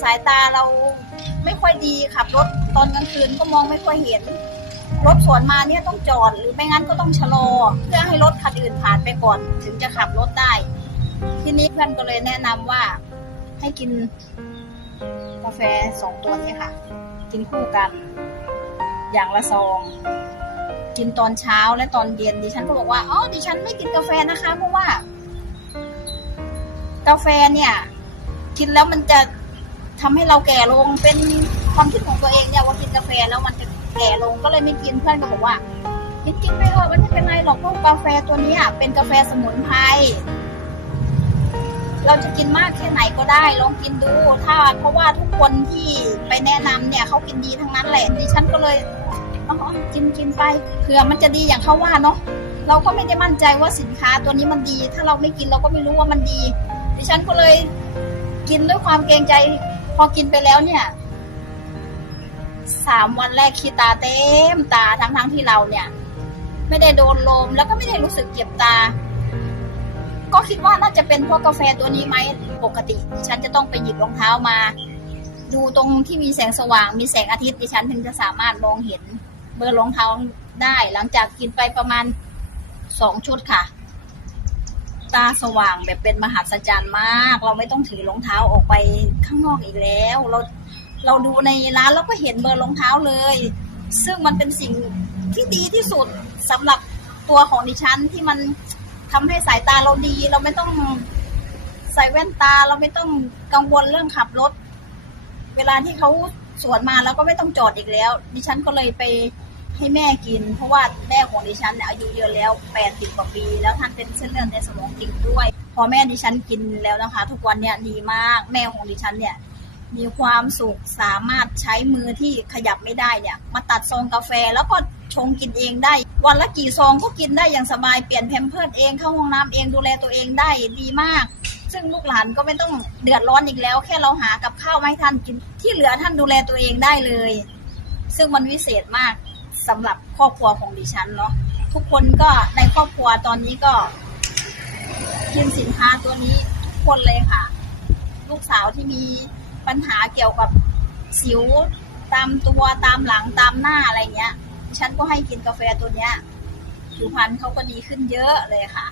สายตาเราไม่ค่อยดีขับรถตอนกลางคืนก็มองไม่ค่อยเห็น รถสวนมาเนี่ยต้องจอดหรือไม่งั้นก็ต้องชะลอ เพื่อให้รถคันอื่นผ่านไปก่อนถึงจะขับรถได้ ทีนี้เพื่อนก็เลยแนะนำว่าให้กินกาแฟสองตัวนี้ค่ะ กินคู่กัน อย่างละซองกินตอนเช้าและตอนเย็นดิฉันก็บอกว่าอ๋อดิฉันไม่กินกาแฟนะคะเพราะว่า กาแฟเนี่ย กินแล้วมันจะ ทำให้เราแก่ลงเป็นความคิดของตัวเองเนี่ยว่ากินกาแฟแล้วมันจะแก่ลงก็เลยไม่กินเพื่อนก็บอกว่ากินกินไปเถอะมันไม่เป็นไรหรอกเพราะกาแฟตัวนี้เป็นกาแฟสมุนไพรเราจะกินมากแค่ไหนก็ได้ลองกินดู ถ้าเพราะว่าทุกคนที่ไปแนะนำเนี่ยเขากินดีทั้งนั้นแหละดิฉันก็เลยอ๋อกินกินไปเผื่อมันจะดีอย่างเขาว่าเนาะเราก็ไม่ได้มั่นใจว่าสินค้าตัวนี้มันดี ถ้าเราไม่กินเราก็ไม่รู้ว่ามันดี ดิฉันก็เลยกินด้วยความเกรงใจ พอกินไปแล้วเนี่ยสามวันแรกขี้ตาเต็มตาทั้งทั้งที่เราเนี่ย ไม่ได้โดนลมแล้วก็ไม่ได้รู้สึกเจ็บตา ก็คิดว่าน่าจะเป็นเพราะกาแฟตัวนี้ไหมปกติ ดิฉันจะต้องไปหยิบรองเท้ามา ดูตรงที่มีแสงสว่าง มีแสงอาทิตย์ดิฉันถึงจะสามารถมองเห็นเบอร์รองเท้าได้ หลังจากกินไปประมาณสองชุดค่ะ ตาสว่างแบบเป็นมหัศจรรย์มาก เราไม่ต้องถือรองเท้าออกไปข้างนอกอีกแล้ว เราเราดูในร้านเราก็เห็นเบอร์รองเท้าเลย ซึ่งมันเป็นสิ่งที่ดีที่สุดสำหรับตัวของดิฉันที่มันทำให้สายตาเราดี เราไม่ต้องใส่แว่นตาเราไม่ต้องกังวลเรื่องขับรถ เวลาที่เขาสวนมาเราก็ไม่ต้องจอดอีกแล้ว ดิฉันก็เลยไป ให้แม่กิน เพราะว่าแม่ของดิฉันเนี่ยอายุเยอะแล้วแปดสิบกว่าปี แล้วท่านเป็นเส้นเลือดในสมองติดด้วย พอแม่ดิฉันกินแล้วนะคะ ทุกวันเนี่ยดีมากแม่ของดิฉันเนี่ยมีความสุขสามารถใช้มือที่ขยับไม่ได้เนี่ย มาตัดซองกาแฟแล้วก็ชงกินเองได้ วันละกี่ซองก็กินได้อย่างสบายเปลี่ยนแพมเพิร์ดเองเข้าห้องน้ำเองดูแลตัวเองได้ดีมาก ซึ่งลูกหลานก็ไม่ต้องเดือดร้อนอีกแล้ว แค่เราหากับข้าวมาให้ท่านกินที่เหลือท่านดูแลตัวเองได้เลย ซึ่งมันวิเศษมาก สำหรับครอบครัวของดิฉันเนาะทุกคนก็ในครอบครัวตอนนี้ก็กินสินค้าตัวนี้ทุกคนเลยค่ะ ลูกสาวที่มีปัญหาเกี่ยวกับสิวตามตัวตามหลังตามหน้าอะไรเงี้ยดิฉันก็ให้กินกาแฟตัวเนี้ยผิวพรรณเขาก็ดีขึ้นเยอะเลยค่ะ